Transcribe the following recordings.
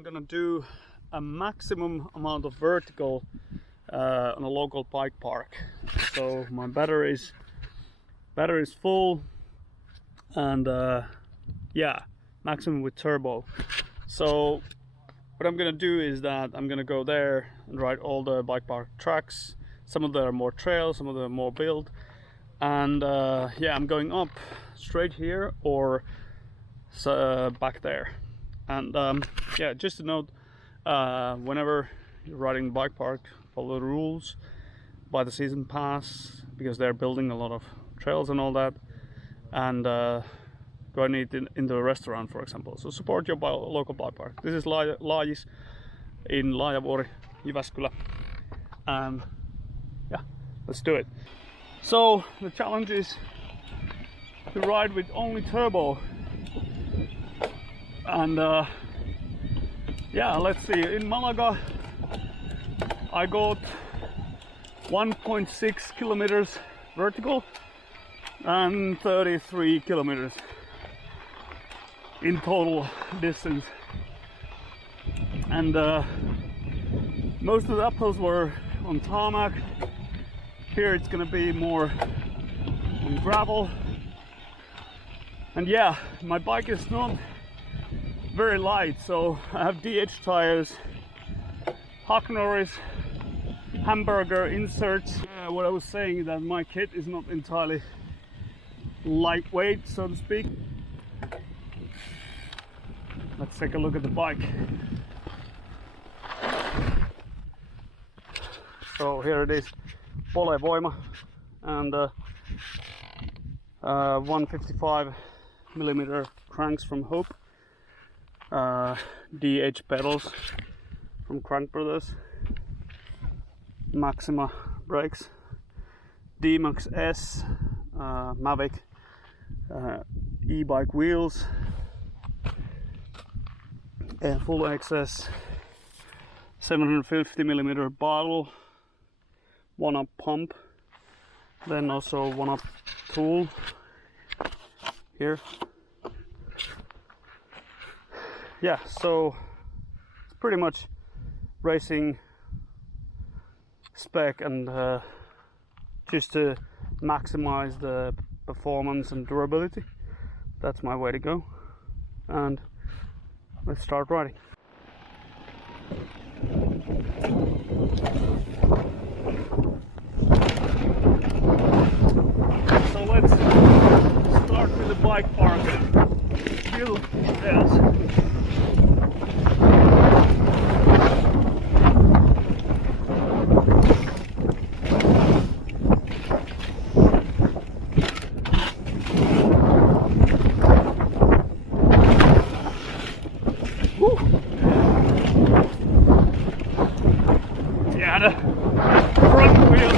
I'm gonna do a maximum amount of vertical on a local bike park. So my battery is full, and yeah, maximum with turbo. So what I'm gonna do is that I'm gonna go there and ride all the bike park tracks. Some of them are more trail, some of them are more build, and yeah, I'm going up straight here or back there. And yeah, just a note, whenever you're riding the bike park, follow the rules, buy the season pass, because they're building a lot of trails and all that, and go and eat in the restaurant, for example. So support your local bike park. This is Lajis in Laajavuori, Jyväskylä, and yeah, let's do it. So the challenge is to ride with only turbo, and yeah, let's see. In Malaga I got 1.6 kilometers vertical and 33 kilometers in total distance, and most of the uphills were on tarmac. Here it's gonna be more on gravel, and yeah, my bike is not very light, so I have DH tires, Huck Norris hamburger inserts. What I was saying is that my kit is not entirely lightweight, so to speak. Let's take a look at the bike. So here it is, Pole Voima, and 155mm cranks from Hope, DH pedals from Crank Brothers, Maxima brakes, D-Max S, Mavic e-bike wheels, full XS 750mm bottle, 1-up pump, then also 1-up tool here. Yeah, so it's pretty much racing spec, and just to maximize the performance and durability. That's my way to go, and let's start riding. So let's start with the bike park. Yes. Yeah, the front wheel.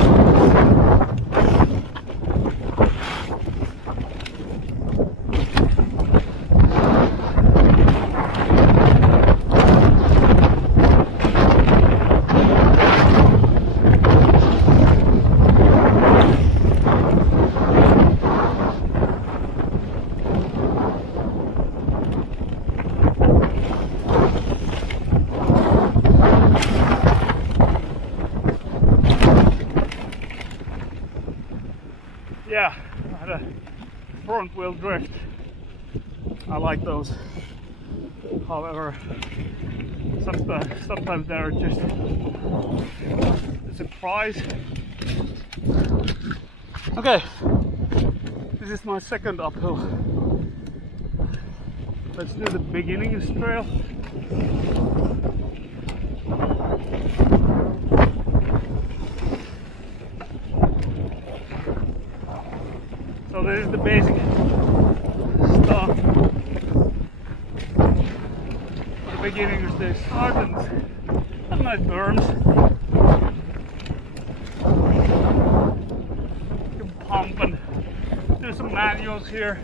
Yeah, I had a front wheel drift. I like those. However, sometimes they're just a surprise. Okay, this is my second uphill. Let's do the beginnings trail. So this is the basic stuff. For the beginners, they start and have nice berms. You can pump and do some manuals here.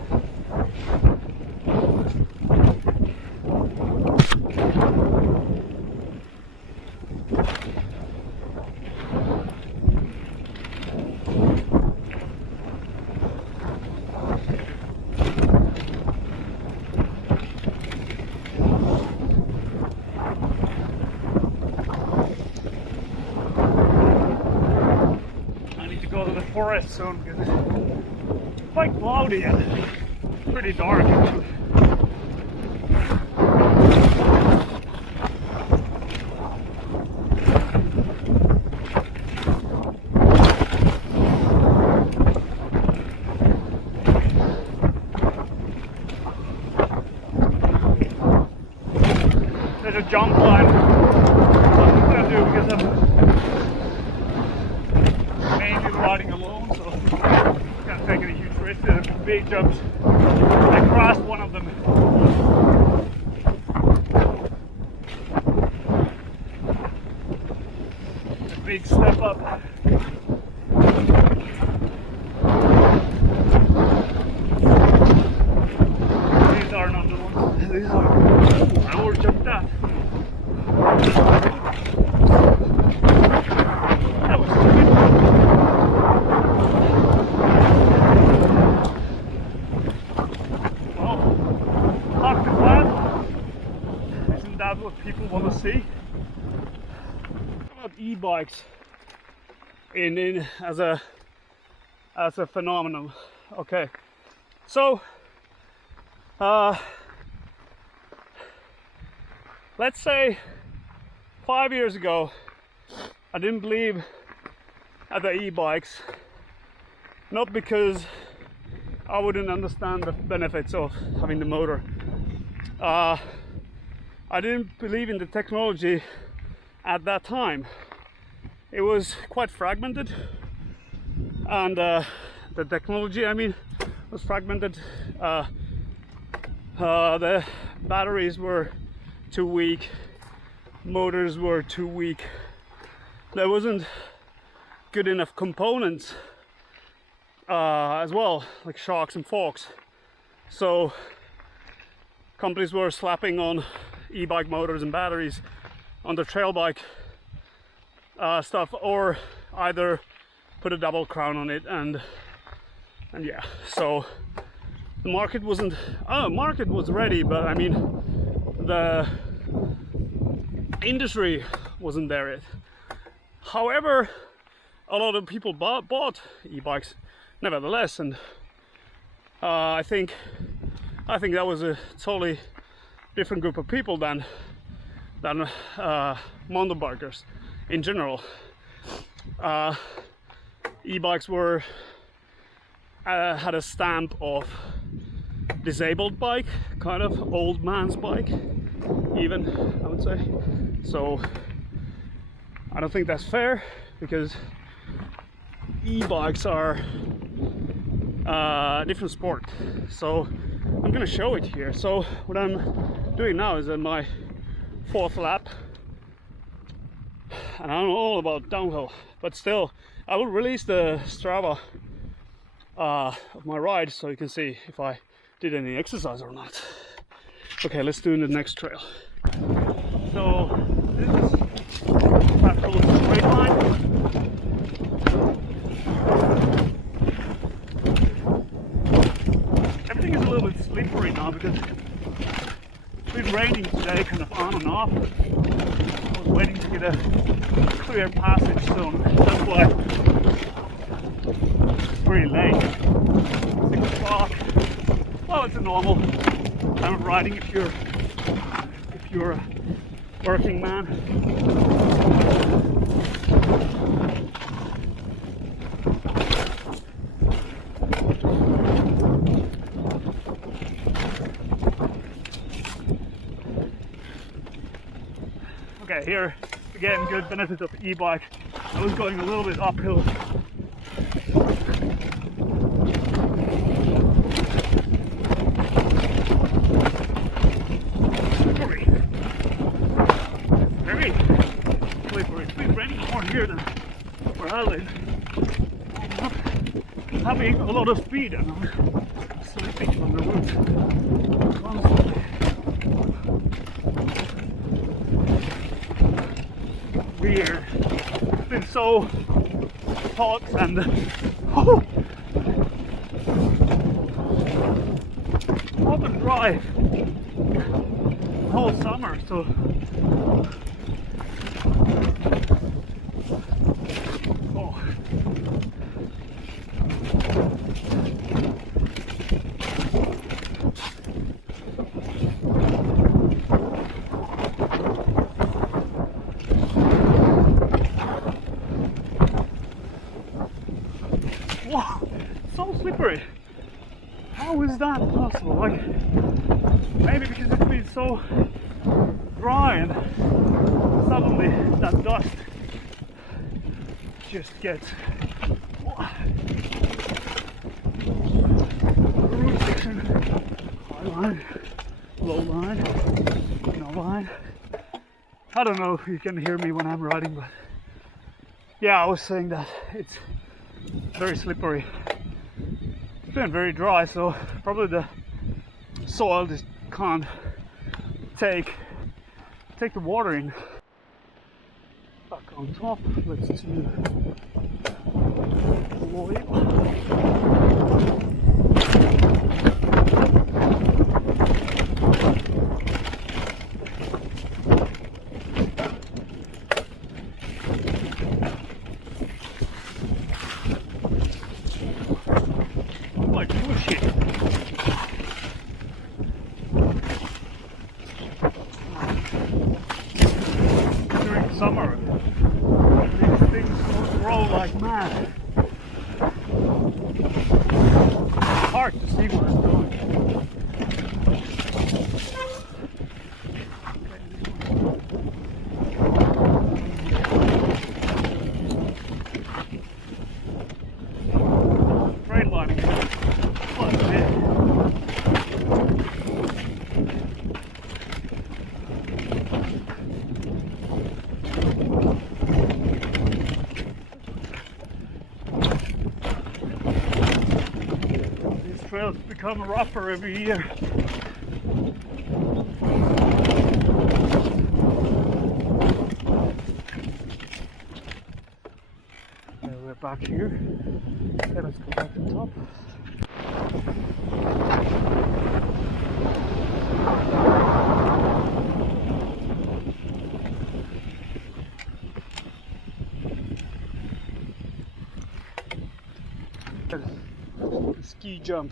forest soon because it's quite cloudy and pretty dark actually. There's a jump line. I'm gonna do because I'm mainly riding alone, so I can't take any huge risks. There's big jumps. I crossed one of them. A big step up. These are not the ones. These are. I overjumped that. That was stupid. Well, park the plan. Isn't that what people want to see? What about e-bikes in as a phenomenon? Okay, so let's say 5 years ago I didn't believe at the e-bikes, not because I wouldn't understand the benefits of having the motor. I didn't believe in the technology at that time. It was quite fragmented, and the technology, I mean, was fragmented. The batteries were too weak, motors were too weak, there wasn't good enough components as well, like shocks and forks. So companies were slapping on e-bike motors and batteries on the trail bike stuff, or either put a double crown on it, and yeah, so the market wasn't, market was ready, but I mean the industry wasn't there yet. However, a lot of people bought e-bikes nevertheless, and I think that was a totally different group of people than mountain bikers in general. E-bikes were had a stamp of disabled bike, kind of old man's bike, even, I would say. So I don't think that's fair, because e-bikes are a different sport. So I'm gonna show it here. So what I'm doing now is in my 4th lap, and I don't know all about downhill, but still I will release the Strava of my ride so you can see if I did any exercise or not. Okay, let's do the next trail. So this is practical straight line. Everything is a little bit slippery now because it's been raining today, kind of on and off. I was waiting to get a clear passage soon. That's why it's pretty late. 6 o'clock. Well, it's a normal kind of riding if you're a working man. Okay, here again, good benefit of e-bike. I was going a little bit uphill. Very slippery. It's been raining more here than where I live. I'm not having a lot of speed and I'm slipping on the route constantly. Weird. It's been so hot and hot and dry the whole summer, so possible. Like, maybe because it's been so dry and suddenly that dust just gets root section, high line, low line, no line. I don't know if you can hear me when I'm riding, but yeah, I was saying that it's very slippery. It's been very dry, so probably the soil just can't take the water in. Back on top, let's do Voima. Summer, these things will grow like mad. It's hard to see what it's doing. Straight lining quite a bit. Trails become rougher every year. We're back here. Okay, let's go back to the top. The ski jump.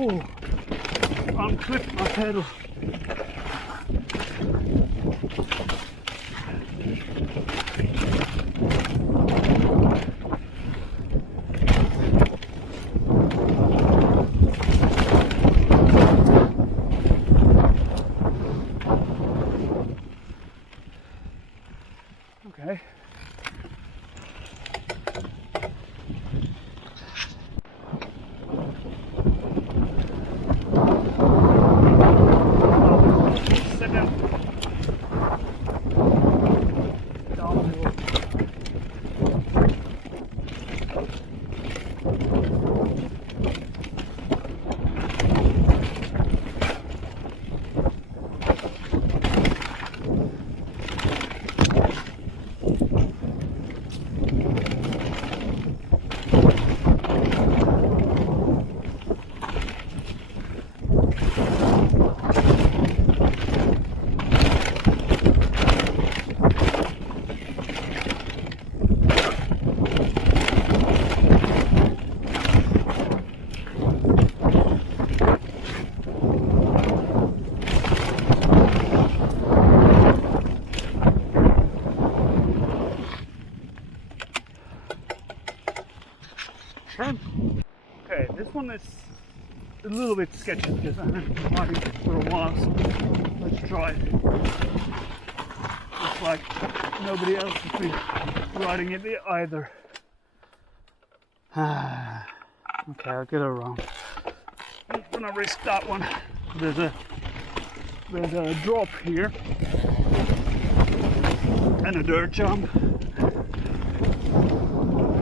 Oh, unclipped my pedal. Okay. Okay, this one is a little bit sketchy because I haven't been riding it for a while, so let's try it. Looks like nobody else has been riding it either. Okay, I'll get around. I'm gonna risk that one. There's a drop here, and a dirt jump.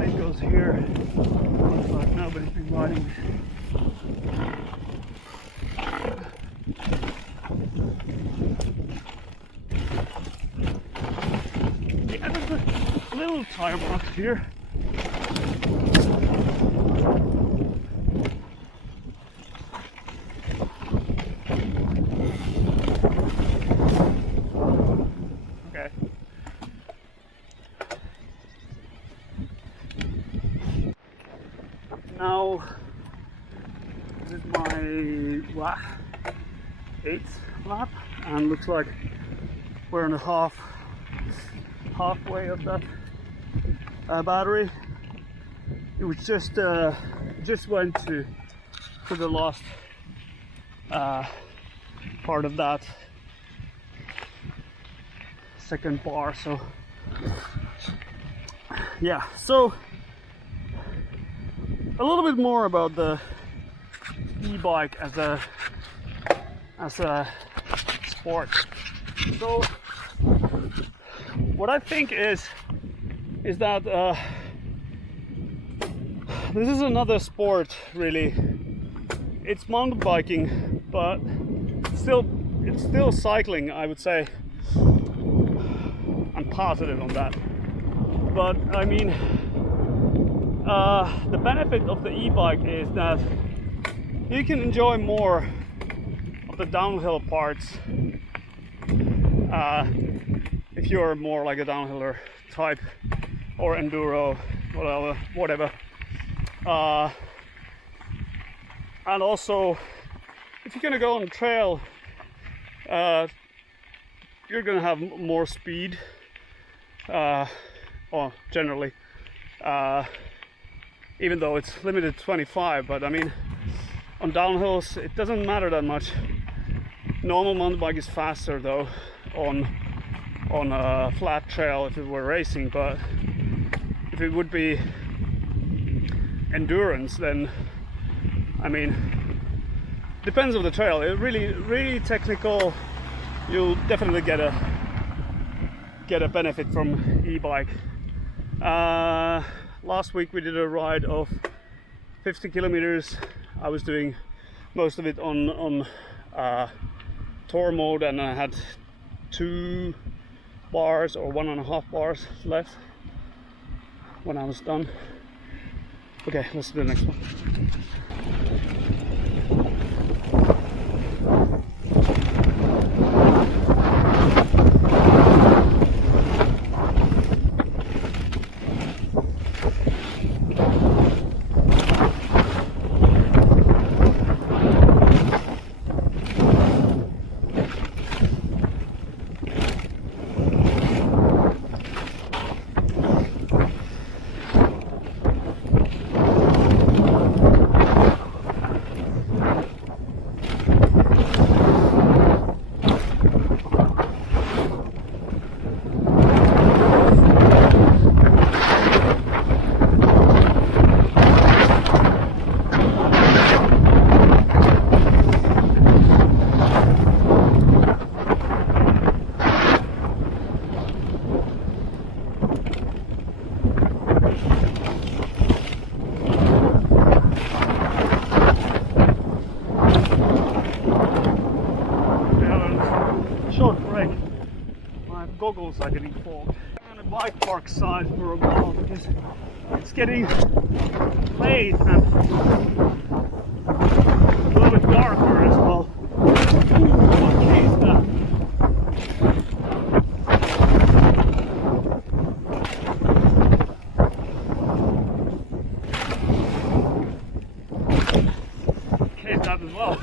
It goes here. Looks like nobody's been riding this. Yeah, there's a little tire box here. Okay. Now this is my 8th lap, and looks like we're in the halfway of that battery. It was just went to the last part of that second bar. So yeah, so a little bit more about the e-bike as a sport. So what I think is that this is another sport, really. It's mountain biking, but it's still cycling, I would say. I'm positive on that. But I mean, the benefit of the e-bike is that you can enjoy more of the downhill parts if you're more like a downhiller type or enduro, whatever. And also, if you're gonna go on the trail, you're gonna have more speed, or generally, even though it's limited to 25. But I mean, on downhills, it doesn't matter that much. Normal mountain bike is faster though on a flat trail if it were racing, but if it would be endurance, then I mean, depends on the trail. It really technical. You'll definitely get a benefit from e-bike. Last week we did a ride of 50 kilometers. I was doing most of it on tour mode, and I had 2 bars or 1.5 bars left when I was done. Okay, let's do the next one. Goggles are getting fogged. I'm on a bike park side for a while because it's getting late and a little bit darker as well. What is that? Okay, that as well.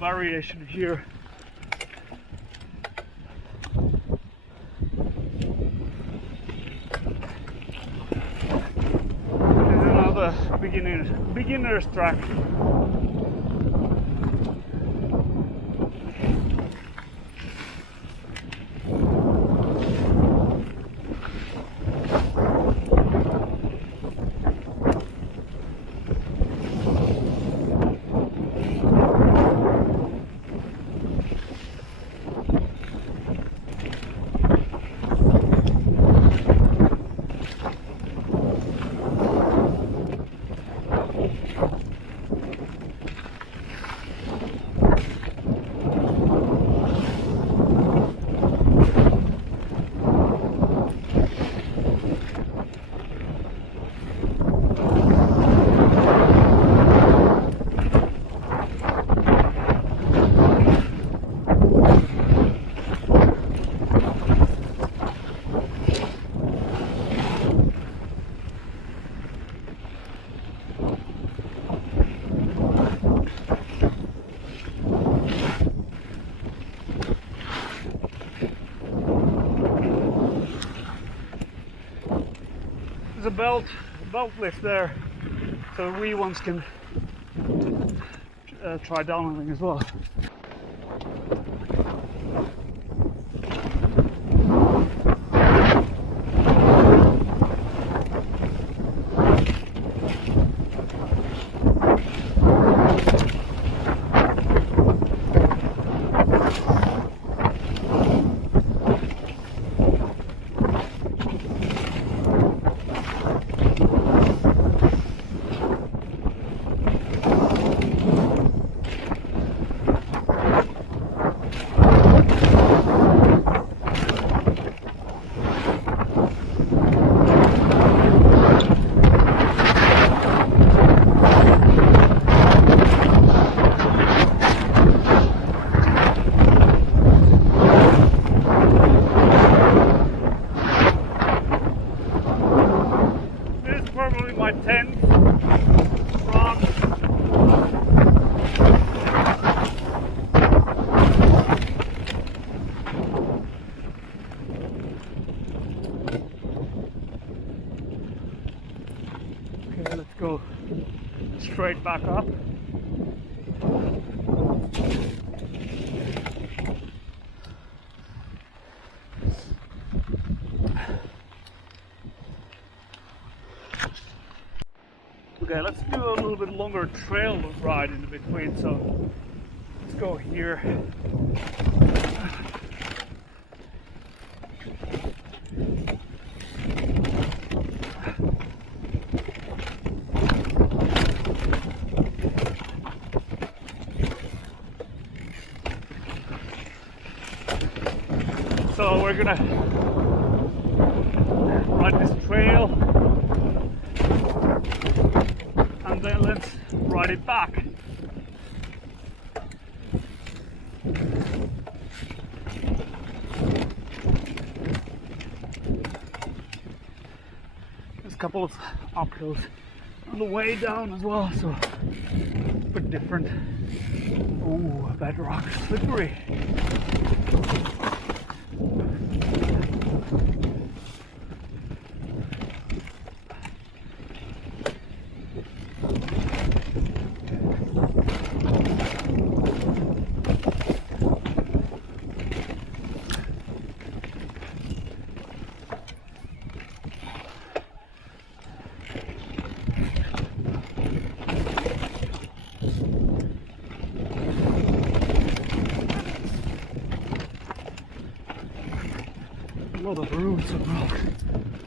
Variation here. This is another beginner's track. belt lift there, so we ones can try downhilling as well. My 10th run. Okay, let's go straight back up. Okay, let's do a little bit longer trail ride in between, so let's go here. So we're gonna ride this trail and then let's ride it back. There's a couple of uphills on the way down as well, so a bit different. Oh, bedrock, slippery. A lot of roots of rock,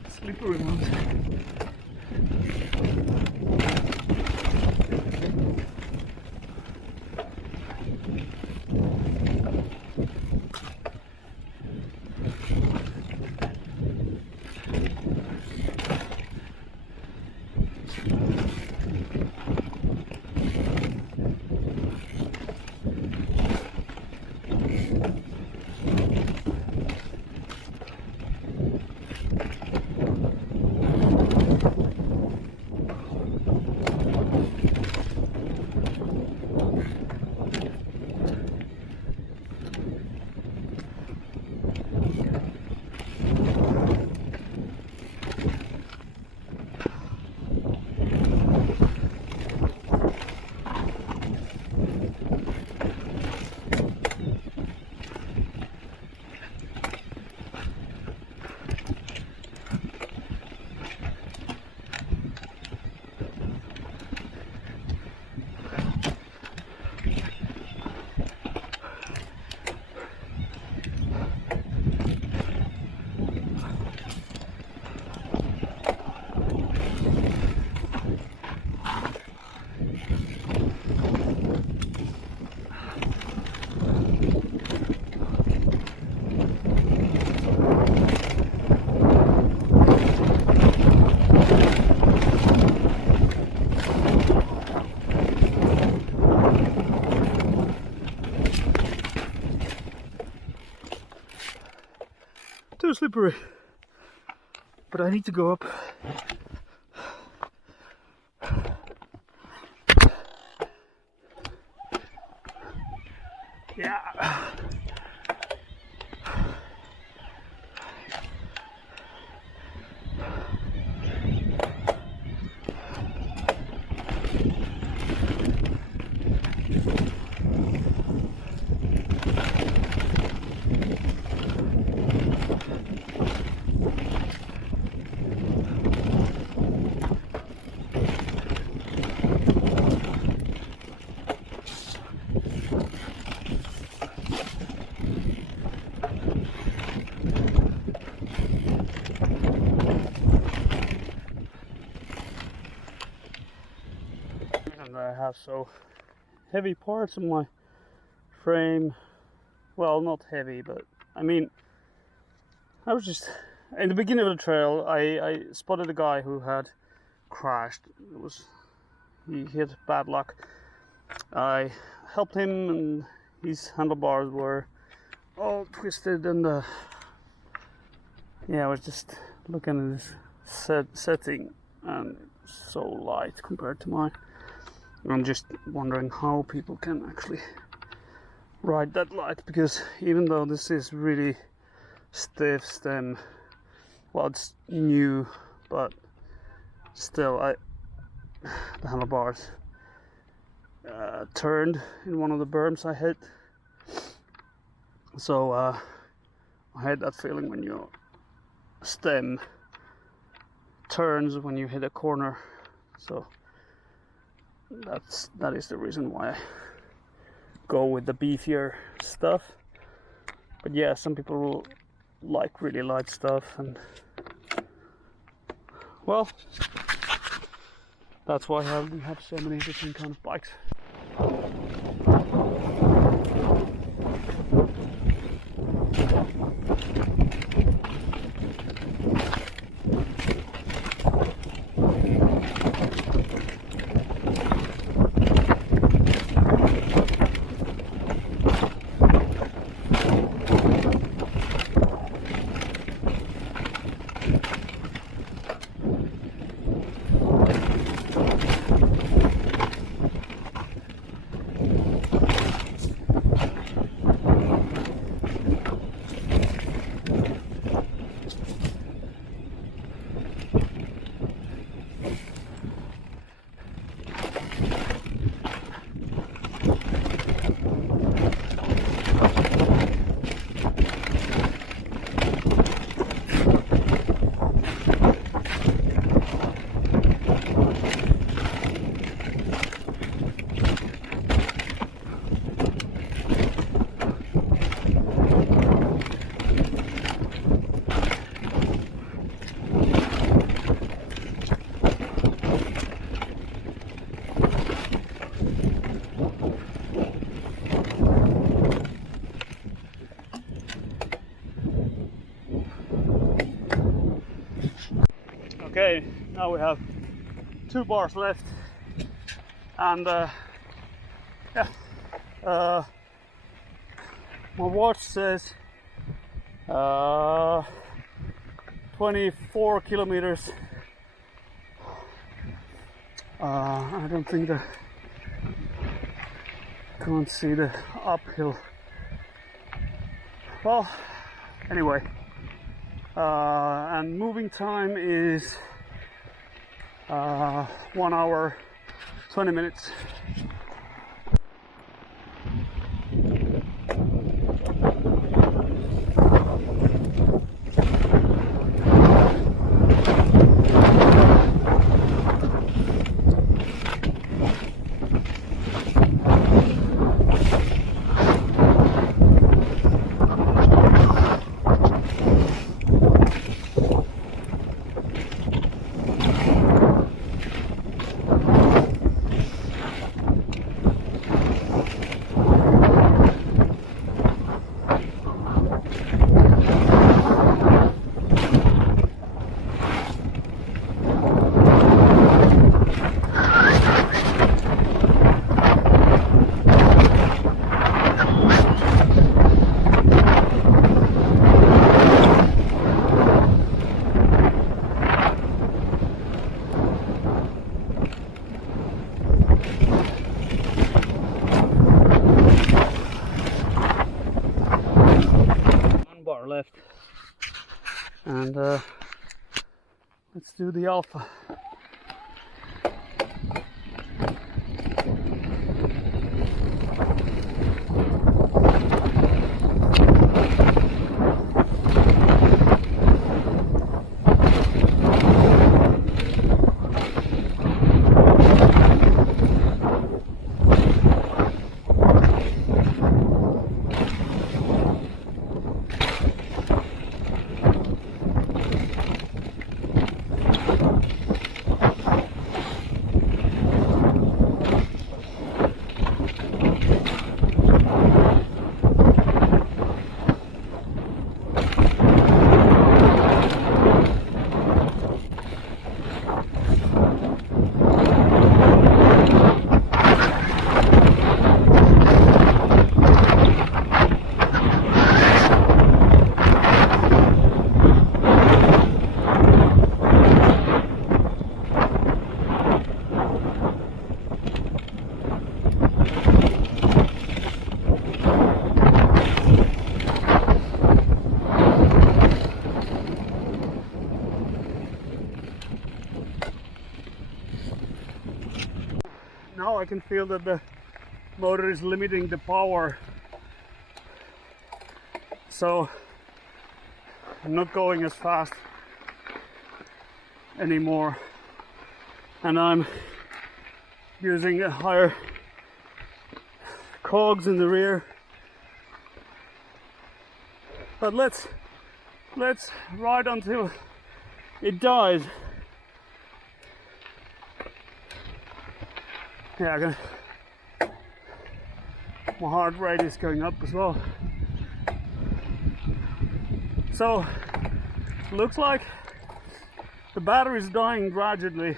slippery ones. Too slippery, but I need to go up. Yeah. I have so heavy parts in my frame. Well, not heavy, but I mean, I was just in the beginning of the trail. I spotted a guy who had crashed. He had bad luck. I helped him, and his handlebars were all twisted, and yeah, I was just looking at this setting, and it's so light compared to mine. I'm just wondering how people can actually ride that light, because even though this is really stiff stem, well, it's new, but still, the handlebars turned in one of the berms I hit. So I had that feeling when your stem turns when you hit a corner. So that is the reason why I go with the beefier stuff. But yeah, some people will like really light stuff, and well, that's why we have so many different kind of bikes. Okay, now we have 2 bars left, and yeah, my watch says 24 kilometers. I don't think can't see the uphill. Well, anyway, and moving time is 1 hour 20 minutes. Left, and let's do the alpha. now I can feel that the motor is limiting the power, so I'm not going as fast anymore, and I'm using a higher cogs in the rear. But let's ride until it dies. Yeah, my heart rate is going up as well. So looks like the battery is dying gradually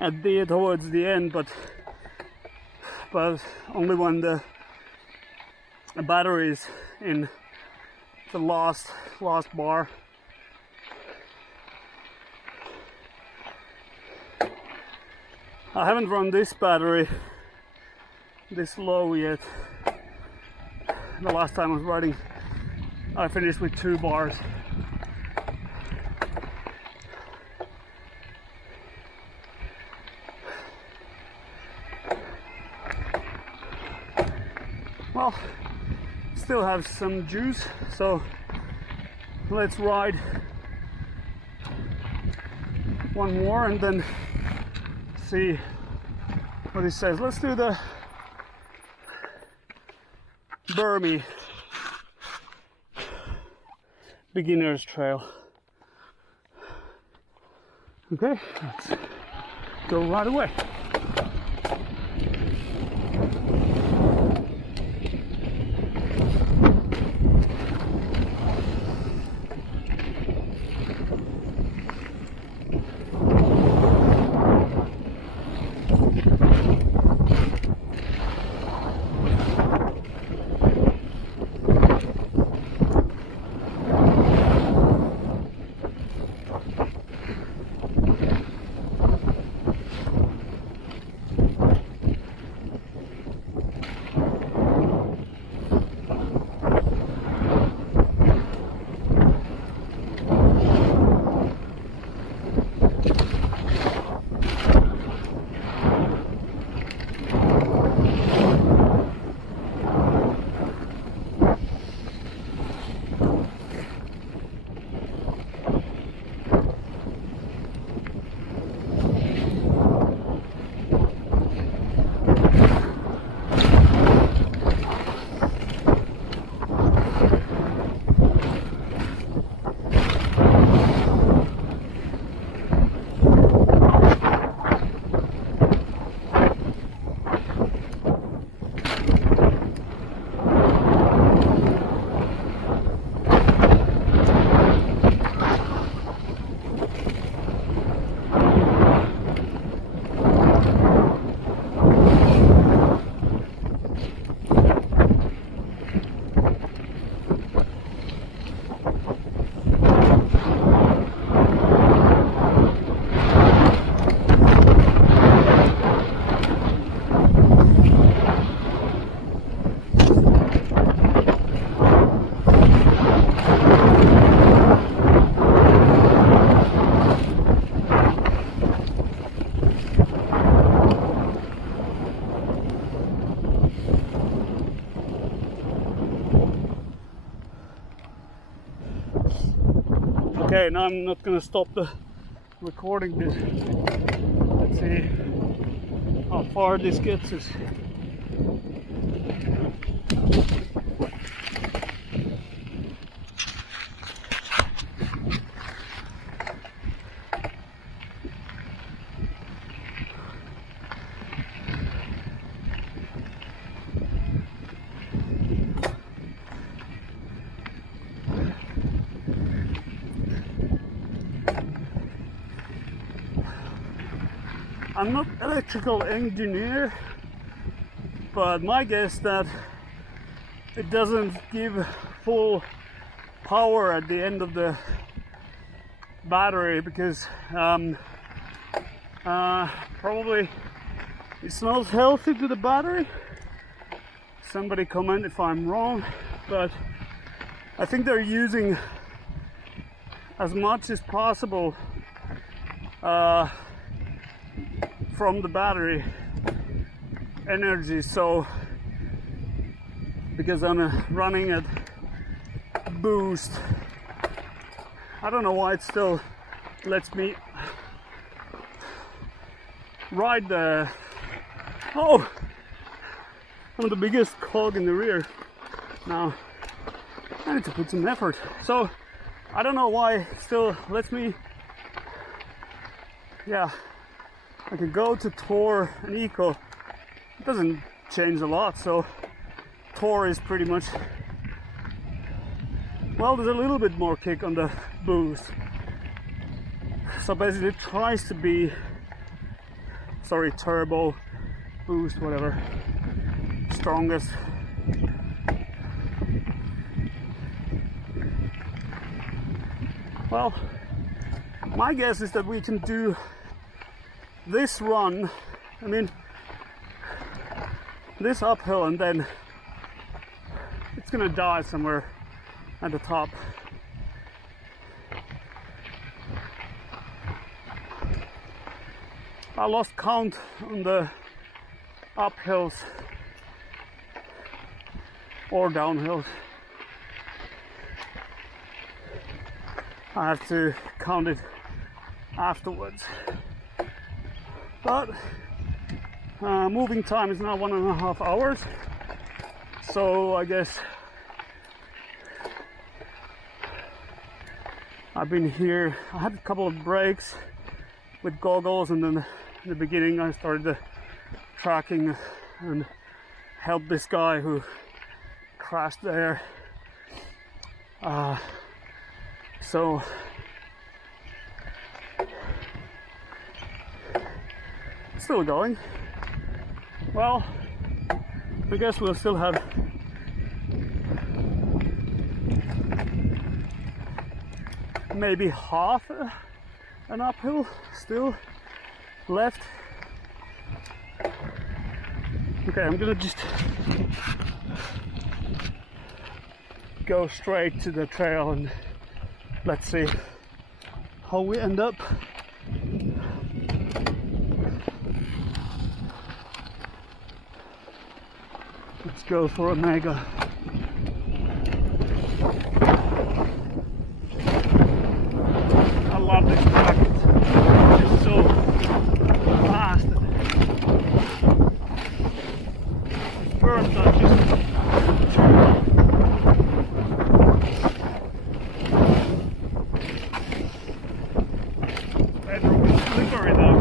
towards the end, but only when the battery is in the last bar. I haven't run this battery this low yet. The last time I was riding, I finished with 2 bars. Well, still have some juice, so let's ride one more and then see what he says. Let's do the Burmy beginner's trail. Okay, let's go right away. Okay, now I'm not gonna stop the recording this. Let's see how far this gets us. I'm not electrical engineer, but my guess that it doesn't give full power at the end of the battery because probably it's not healthy to the battery. Somebody comment if I'm wrong, but I think they're using as much as possible from the battery energy, so because I'm running at boost, I don't know why it still lets me ride the... Oh! I'm the biggest cog in the rear. Now I need to put some effort. So I don't know why it still lets me... Yeah, I can go to Tour and Eco. It doesn't change a lot, so Tour is pretty much... Well, there's a little bit more kick on the boost. So basically it tries to be... Sorry, turbo, boost, whatever. Strongest. Well, my guess is that we can do this run, I mean, this uphill, and then it's gonna die somewhere at the top. I lost count on the uphills or downhills. I have to count it afterwards. But moving time is now 1.5 hours, so I guess I've been here. I had a couple of breaks with goggles, and then in the beginning I started the tracking and helped this guy who crashed there. So still going. Well, I guess we'll still have maybe half an uphill still left. Okay, I'm gonna just go straight to the trail and let's see how we end up. Let's go for a mega. I love this track. It's so fast. First I just slippery though.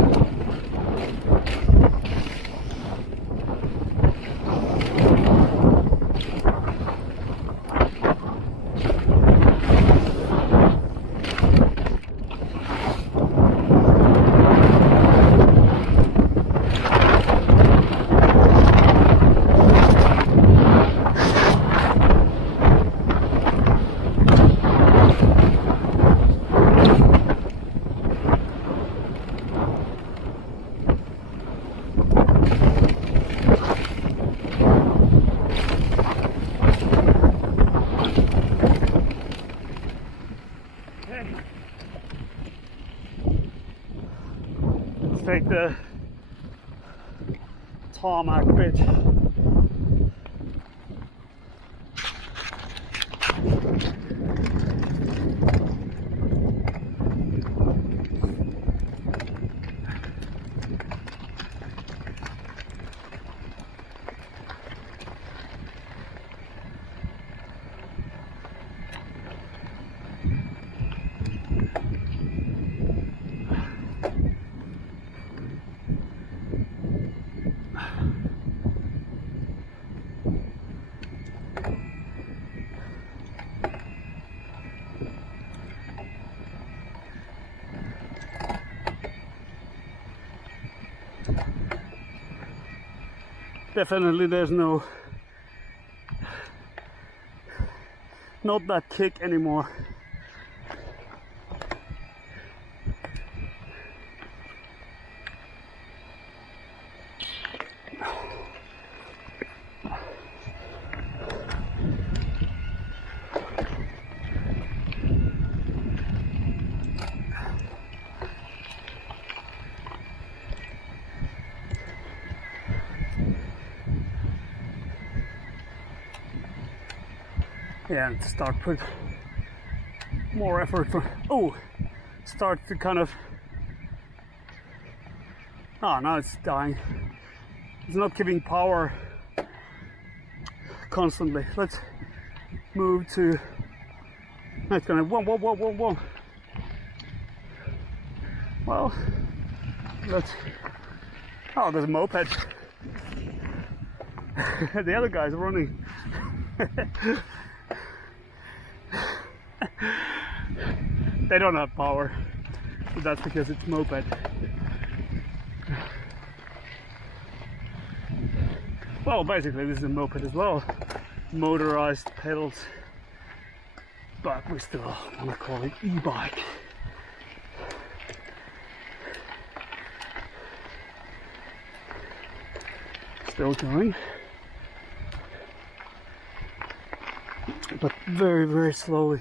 Take the tarmac bit. Definitely there's not that kick anymore. yeah, and start put more effort for, oh, start to kind of, oh, now it's dying. It's not giving power constantly. Let's move to, it's gonna, whoa. Well, let's, oh, there's a moped. The other guy's running. They don't have power, but that's because it's moped. Well, basically this is a moped as well, motorized pedals, but we still want to call it e-bike. Still going, but very, very slowly.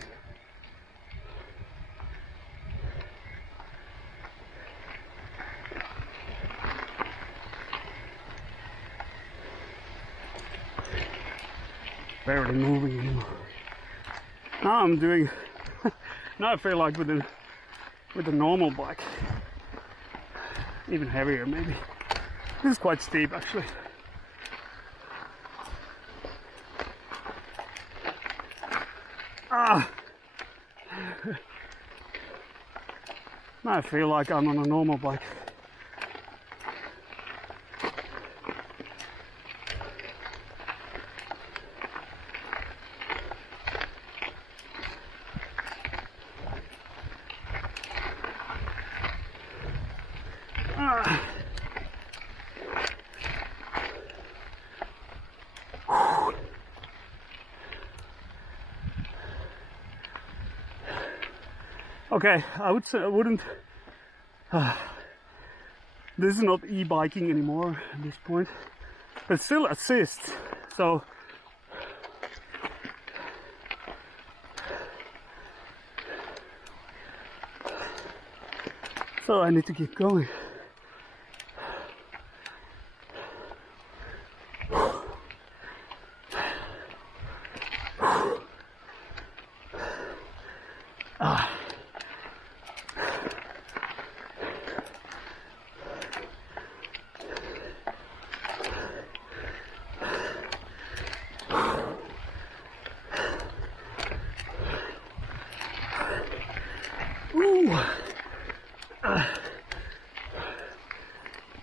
Barely moving anymore. Now I'm doing, now I feel like with the normal bike, even heavier maybe. This is quite steep actually. Ah! Now I feel like I'm on a normal bike. Okay, I would say I wouldn't. This is not e-biking anymore at this point. It still assists, so I need to keep going.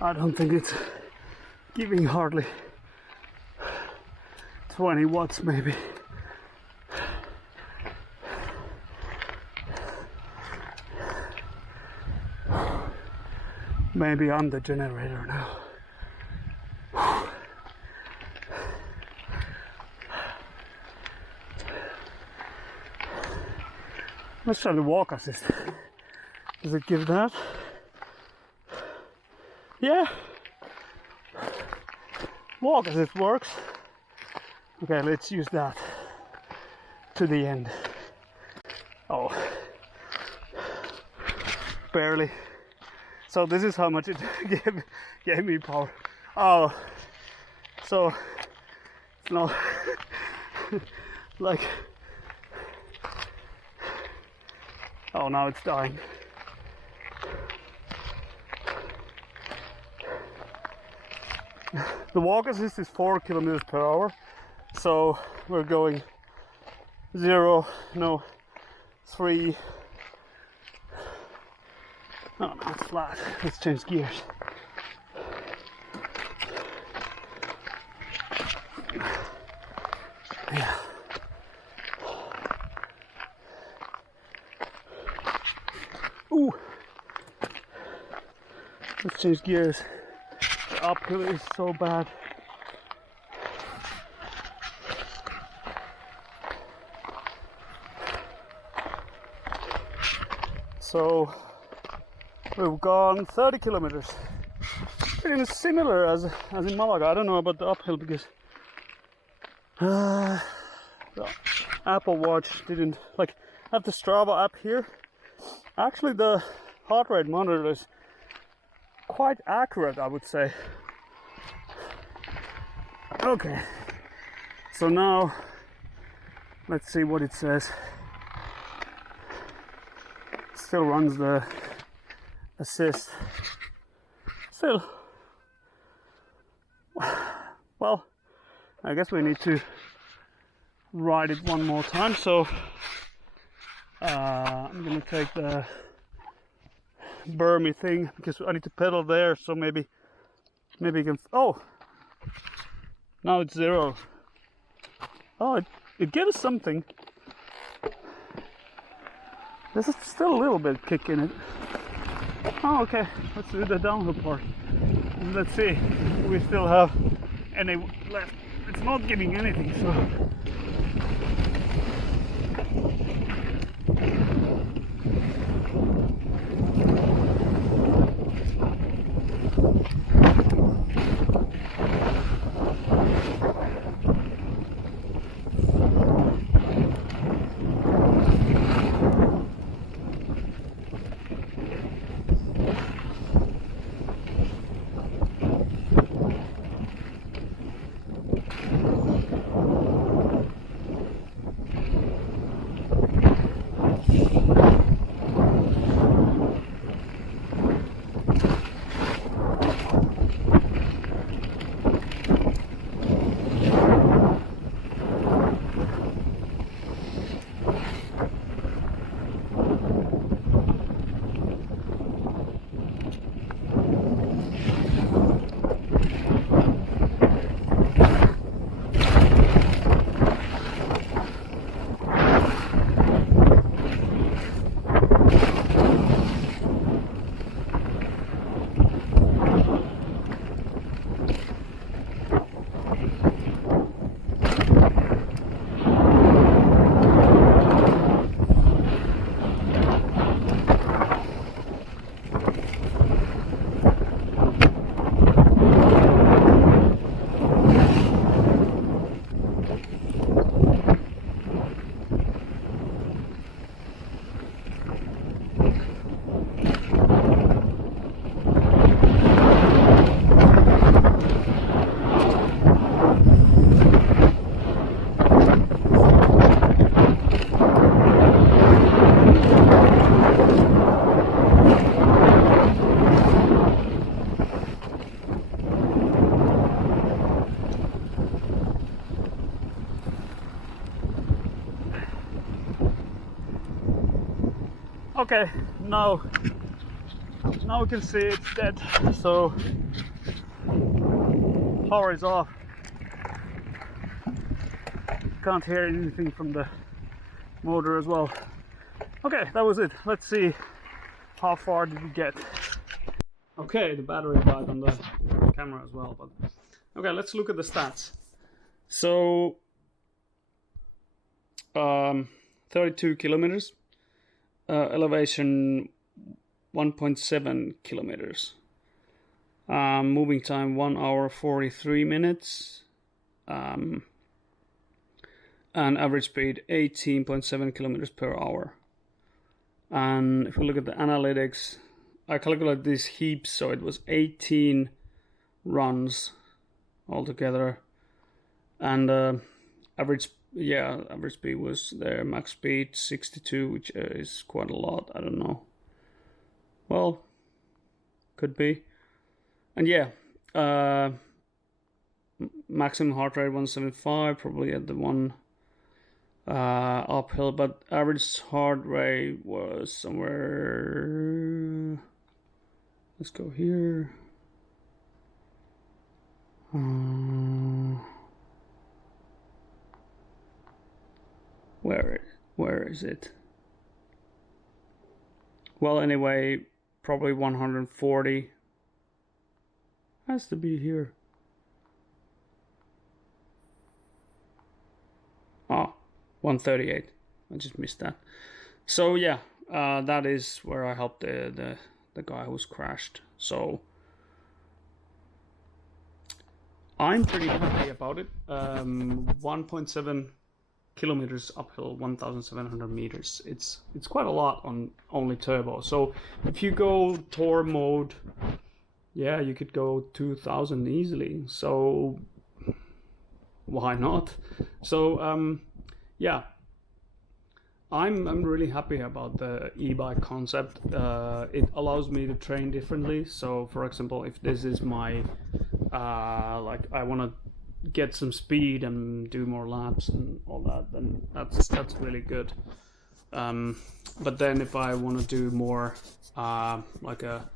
I don't think it's giving hardly 20 watts maybe. Maybe I'm the generator now. Let's try the walk assist. Does it give that? Yeah. Walk assist works. Okay, let's use that to the end. Oh. Barely. So this is how much it gave me power. Oh. So it's not like, oh, now it's dying. The walk assist is 4 kilometers per hour, so we're going 0, no, 3. Oh, no, it's flat. Let's change gears. Yeah. Ooh. Let's change gears. The uphill is so bad. So we've gone 30 kilometers. Pretty similar as in Malaga. I don't know about the uphill because the Apple Watch didn't, like, I have the Strava app here. Actually the heart rate monitor is quite accurate, I would say. Okay, so now Let's see what it says. Still runs the assist. Still, well, I guess we need to ride it one more time. So I'm gonna take the Burmy thing because I need to pedal there. So maybe you can. Oh, now it's 0. Oh, it gave us something. There's still a little bit kick in it. Oh, okay. Let's do the downhill part. And let's see if we still have any left. It's not giving anything, so. Okay, now we can see it's dead, so power is off. Can't hear anything from the motor as well. Okay, that was it. Let's see how far did we get. Okay, the battery died on the camera as well, but okay, let's look at the stats. So 32 kilometers. Elevation 1.7 kilometers. Moving time 1 hour 43 minutes. And average speed 18.7 kilometers per hour. And if we look at the analytics, I calculated these heaps, so it was 18 runs altogether. And average speed was there. Max speed 62, which is quite a lot. I don't know. Well, could be. And yeah, maximum heart rate 175, probably at the one uphill, but average heart rate was somewhere. Let's go here. Where is it? Well, anyway, probably 140. Has to be here. Ah, 138. I just missed that. So yeah, that is where I helped the guy who was crashed. So I'm pretty happy about it. 1.7 kilometers uphill, 1,700 meters. It's quite a lot on only turbo. So if you go tour mode, yeah, you could go 2,000 easily. So why not? So yeah, I'm really happy about the e-bike concept. It allows me to train differently. So, for example, if this is my like I want to get some speed and do more laps and all that, then that's really good. But then if I want to do more like a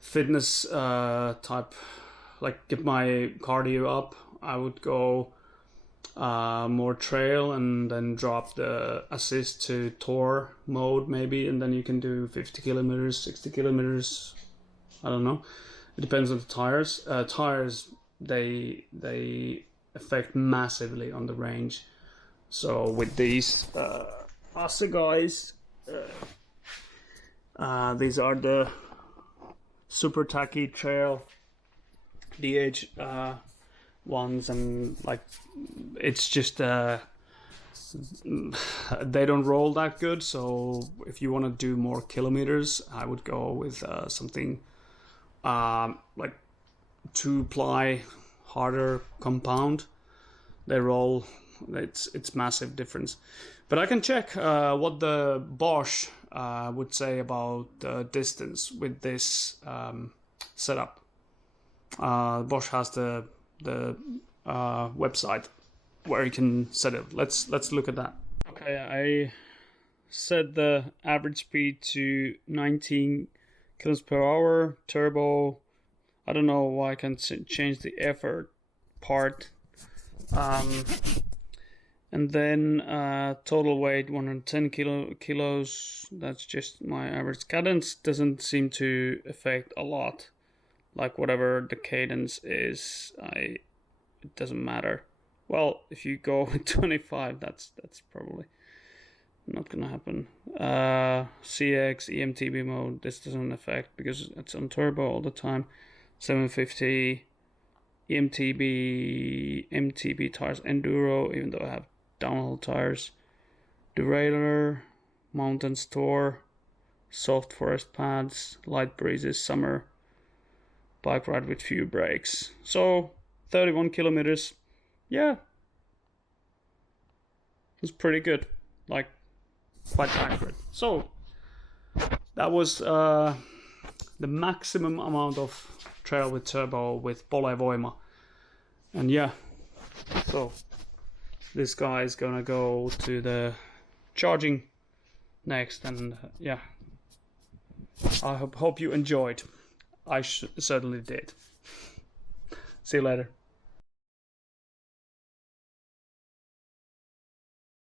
fitness type, like get my cardio up, I would go more trail and then drop the assist to tour mode maybe, and then you can do 50 kilometers, 60 kilometers. I don't know. It depends on the tires. Tires, they affect massively on the range. So with these Assegai, these are the super tacky trail DH ones, and like it's just they don't roll that good. So if you want to do more kilometers, I would go with something like 2-ply harder compound. They roll, it's massive difference. But I can check what the Bosch would say about the distance with this setup. Bosch has the website where you can set it. Let's look at that. Okay, I set the average speed to 19 kilometers per hour turbo. I don't know why I can change the effort part. And then total weight 110 kilos. That's just my average. Cadence doesn't seem to affect a lot. Like whatever the cadence is, it doesn't matter. Well, if you go with 25, that's probably not gonna happen. CX EMTB mode, this doesn't affect because it's on turbo all the time. 750 MTB tires, enduro, even though I have downhill tires. Derailleur, mountain store, soft forest pads, light breezes, summer. Bike ride with few brakes. So 31 kilometers. Yeah, it's pretty good. Like quite accurate. So that was the maximum amount of trail with turbo with Voima. And yeah, so this guy is gonna go to the charging next, and yeah, I hope you enjoyed. I certainly did. See you later.